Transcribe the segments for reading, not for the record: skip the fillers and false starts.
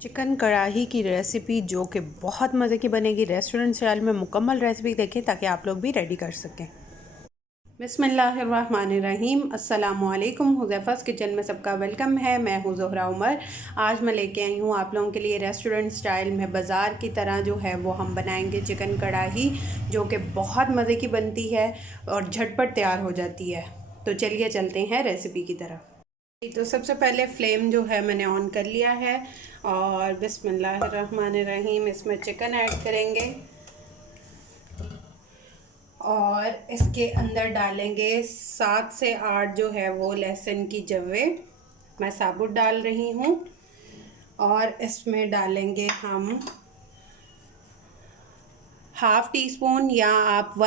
Chicken कढ़ाई की recipe जो कि बहुत मज़े की बनेगी। रेस्टोरेंट स्टाइल में मुकम्मल रेसिपी देखें ताकि आप लोग भी रेडी कर सकें। बिस्मिल्लाहिर्रहमानिर्रहीम। अस्सलामुअलैकुम। हुज़ैफ़ा's किचन में सबका वेलकम है। मैं हूँ ज़ोहरा उमर। आज मैं लेके आई हूँ आप लोगों के लिए रेस्टोरेंट स्टाइल में बाज़ार की तरह जो है वो हम बनाएंगे चिकन कढ़ाई, जो कि बहुत मज़े की बनती है और झटपट तैयार हो जाती है। तो चलिए चलते हैं रेसिपी की तरफ। तो सबसे पहले फ्लेम जो है मैंने ऑन कर लिया है और बिस्मिल्लाहिर्रहमानिर्रहीम इसमें चिकन ऐड करेंगे और इसके अंदर डालेंगे 7 से 8 जो है वो लहसुन की जवे मैं साबुत डाल रही हूँ। और इसमें डालेंगे हम हाफ़ टी स्पून या आप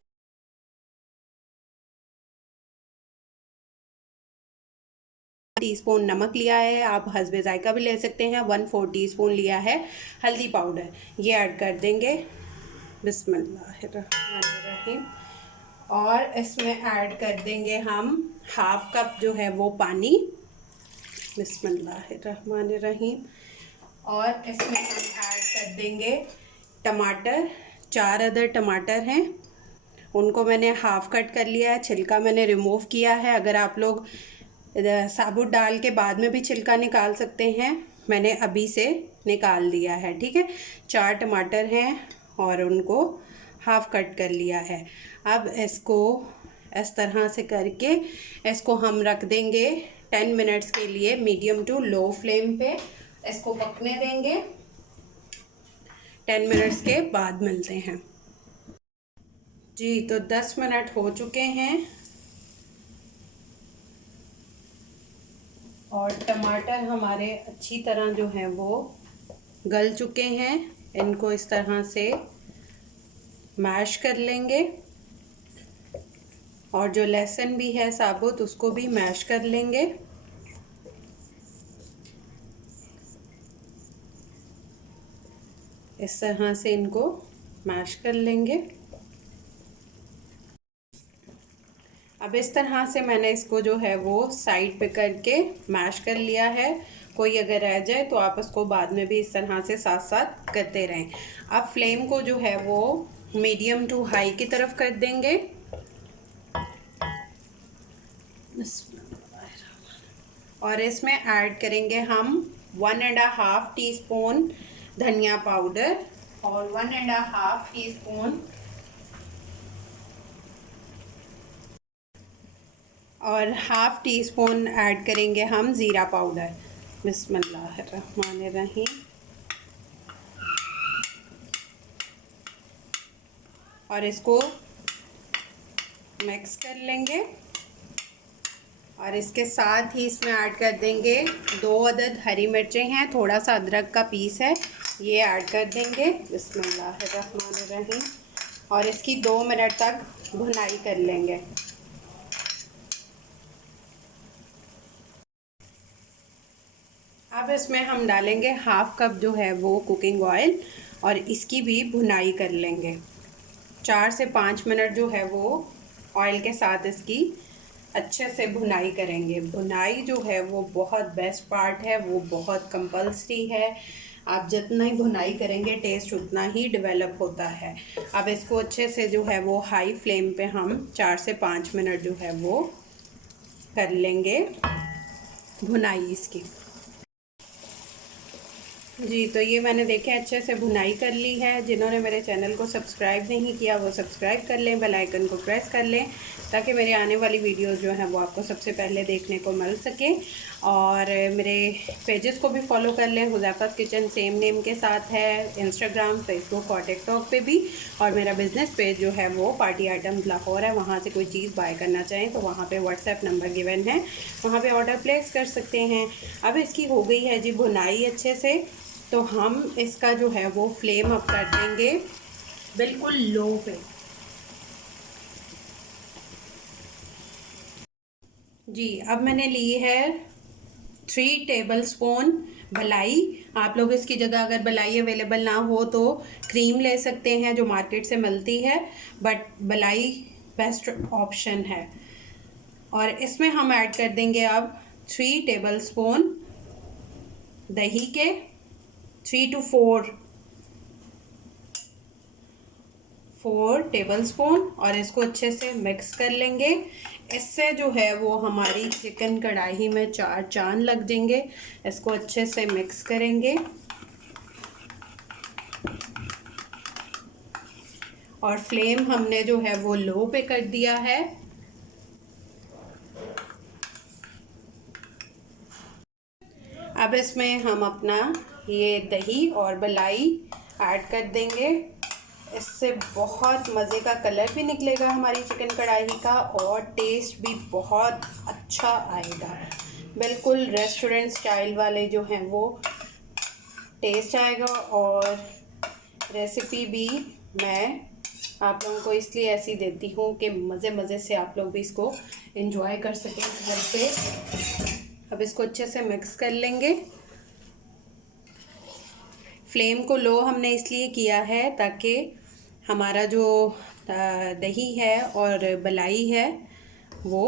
टीस्पून नमक लिया है, आप हस्बे जायका भी ले सकते हैं। 1/4 टीस्पून लिया है हल्दी पाउडर, ये ऐड कर देंगे। बिस्मिल्लाहिर्रहमानिर्रहीम। और इसमें ऐड कर देंगे हम हाफ कप जो है वो पानी। बिस्मिल्लाहिर्रहमानिर्रहीम। और इसमें हम ऐड कर देंगे टमाटर। 4 अदर टमाटर हैं, उनको मैंने हाफ कट कर लिया है, छिलका मैंने रिमूव किया है। अगर आप लोग साबुत डाल के बाद में भी छिलका निकाल सकते हैं, मैंने अभी से निकाल दिया है। ठीक है, 4 टमाटर हैं और उनको हाफ कट कर लिया है। अब इसको इस तरह से करके इसको हम रख देंगे 10 मिनट्स के लिए मीडियम टू लो फ्लेम पे। इसको पकने देंगे। 10 मिनट्स के बाद मिलते हैं जी। तो 10 मिनट हो चुके हैं और टमाटर हमारे अच्छी तरह जो है वो गल चुके हैं। इनको इस तरह से मैश कर लेंगे और जो लहसुन भी है साबुत उसको भी मैश कर लेंगे। इस तरह से इनको मैश कर लेंगे। अब इस तरह से मैंने इसको जो है वो साइड पे करके मैश कर लिया है। कोई अगर रह जाए तो आप उसको बाद में भी इस तरह से साथ साथ करते रहें। अब फ्लेम को जो है वो मीडियम टू हाई की तरफ कर देंगे। और इसमें ऐड करेंगे हम 1.5 टीस्पून धनिया पाउडर और 1.5 टीस्पून और हाफ़ टी स्पून ऐड करेंगे हम ज़ीरा पाउडर। बिस्मिल्लाहिर्रहमानिर्रहीम। और इसको मिक्स कर लेंगे और इसके साथ ही इसमें ऐड कर देंगे 2 अदद हरी मिर्चें हैं, थोड़ा सा अदरक का पीस है, ये ऐड कर देंगे। बिस्मिल्लाहिर्रहमानिर्रहीम। और इसकी 2 मिनट तक भुनाई कर लेंगे। अब इसमें हम डालेंगे हाफ़ कप जो है वो कुकिंग ऑयल और इसकी भी भुनाई कर लेंगे। 4 से 5 मिनट जो है वो ऑयल के साथ इसकी अच्छे से भुनाई करेंगे। भुनाई जो है वो बहुत बेस्ट पार्ट है, वो बहुत कंपल्सरी है। आप जितना ही भुनाई करेंगे टेस्ट उतना ही डेवलप होता है। अब इसको अच्छे से जो है वो हाई फ्लेम पे हम 4 से 5 मिनट जो है वो कर लेंगे भुनाई इसकी जी। तो ये मैंने देखे अच्छे से भुनाई कर ली है। जिन्होंने मेरे चैनल को सब्सक्राइब नहीं किया वो सब्सक्राइब कर लें, बेल आइकन को प्रेस कर लें ताकि मेरे आने वाली वीडियोस जो हैं वो आपको सबसे पहले देखने को मिल सके। और मेरे पेजेस को भी फॉलो कर लें। हुज़ैफ़ा's किचन सेम नेम के साथ है इंस्टाग्राम, फेसबुक और टिकटॉक पे भी। और मेरा बिज़नेस पेज जो है वो पार्टी आइटम्स लाहौर है। वहाँ से कोई चीज़ बाय करना चाहें तो वहाँ पे व्हाट्सएप नंबर गिवन है, वहाँ पे ऑर्डर प्लेस कर सकते हैं। अब इसकी हो गई है जी भुनाई अच्छे से, तो हम इसका जो है वो फ्लेम अप कर देंगे बिल्कुल लो पे जी। अब मैंने ली है 3 टेबलस्पून मलाई। आप लोग इसकी जगह अगर मलाई अवेलेबल ना हो तो क्रीम ले सकते हैं जो मार्केट से मिलती है, बट मलाई बेस्ट ऑप्शन है। और इसमें हम ऐड कर देंगे अब 3 टेबलस्पून दही के 3 to 4 टेबलस्पून और इसको अच्छे से मिक्स कर लेंगे। इससे जो है वो हमारी चिकन कढ़ाई में 4 चांद लग जाएंगे। इसको अच्छे से मिक्स करेंगे और फ्लेम हमने जो है वो लो पे कर दिया है। अब इसमें हम अपना ये दही और मलाई ऐड कर देंगे। इससे बहुत मज़े का कलर भी निकलेगा हमारी चिकन कढ़ाई का और टेस्ट भी बहुत अच्छा आएगा। बिल्कुल रेस्टोरेंट स्टाइल वाले जो हैं वो टेस्ट आएगा। और रेसिपी भी मैं आप लोगों को इसलिए ऐसी देती हूँ कि मज़े से आप लोग भी इसको एंजॉय कर सकें घर पे। अब इसको अच्छे से मिक्स कर लेंगे। फ्लेम को लो हमने इसलिए किया है ताकि हमारा जो दही है और मलाई है वो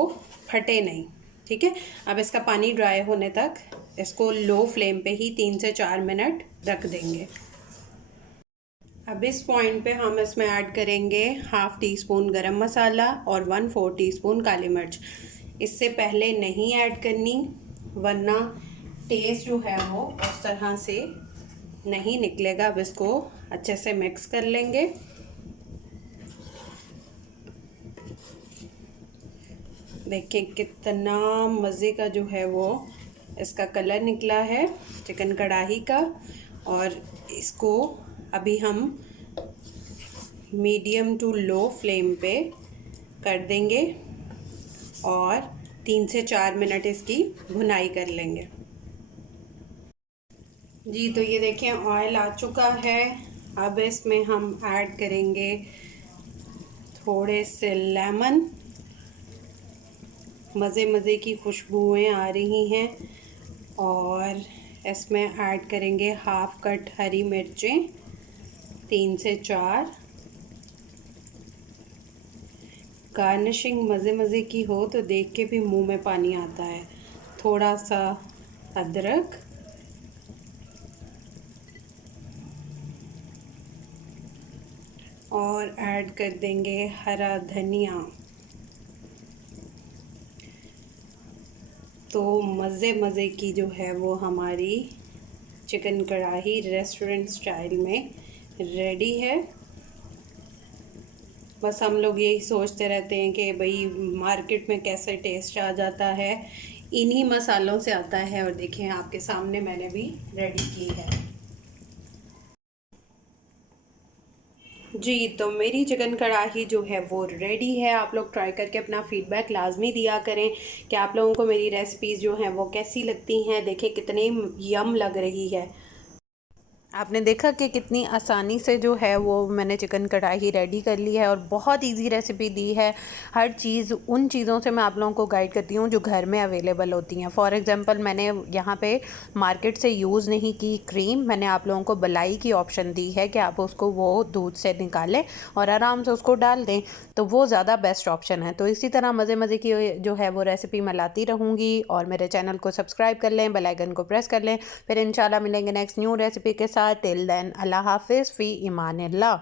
फटे नहीं। ठीक है, अब इसका पानी ड्राई होने तक इसको लो फ्लेम पे ही 3 से 4 मिनट रख देंगे। अब इस पॉइंट पे हम इसमें ऐड करेंगे 1/2 टीस्पून गरम मसाला और 1/4 टीस्पून काली मिर्च। इससे पहले नहीं ऐड करनी वरना टेस्ट जो है वो उस तरह से नहीं निकलेगा। अब इसको अच्छे से मिक्स कर लेंगे। देखिए कितना मज़े का जो है वो इसका कलर निकला है चिकन कढ़ाई का। और इसको अभी हम मीडियम टू लो फ्लेम पे कर देंगे और 3 से 4 मिनट इसकी भुनाई कर लेंगे। जी तो ये देखें ऑयल आ चुका है। अब इसमें हम ऐड करेंगे थोड़े से लेमन। मज़े की खुशबुएं आ रही हैं। और इसमें ऐड करेंगे 1/2 कट हरी मिर्चें 3 से 4। गार्निशिंग मज़े की हो तो देख के भी मुंह में पानी आता है। थोड़ा सा अदरक और ऐड कर देंगे हरा धनिया। तो मज़े की जो है वो हमारी चिकन कढ़ाई रेस्टोरेंट स्टाइल में रेडी है। बस हम लोग यही सोचते रहते हैं कि भाई मार्केट में कैसे टेस्ट आ जाता है, इन्हीं मसालों से आता है। और देखें आपके सामने मैंने भी रेडी की है। जी तो मेरी चिकन कढ़ाई जो है वो रेडी है। आप लोग ट्राई करके अपना फीडबैक लाजमी दिया करें कि आप लोगों को मेरी रेसिपीज़ जो हैं वो कैसी लगती हैं। देखिए कितनी यम लग रही है। आपने देखा कि कितनी आसानी से जो है वो मैंने चिकन कढ़ाई रेडी कर ली है और बहुत इजी रेसिपी दी है। हर चीज़ उन चीज़ों से मैं आप लोगों को गाइड करती हूँ जो घर में अवेलेबल होती हैं। फॉर एग्जांपल मैंने यहाँ पे मार्केट से यूज़ नहीं की क्रीम, मैंने आप लोगों को मलाई की ऑप्शन दी है कि आप उसको वो दूध से निकालें और आराम से उसको डाल दें, तो वो ज़्यादा बेस्ट ऑप्शन है। तो इसी तरह मज़े की जो है वो रेसिपी मैं लाती रहूँगी। और मेरे चैनल को सब्सक्राइब कर लें, बेल आइकन को प्रेस कर लें। फिर इंशाल्लाह मिलेंगे नेक्स्ट न्यू रेसिपी के साथ। टिल देन अल्लाह हाफिज़ फ़ी ईमान अल्लाह।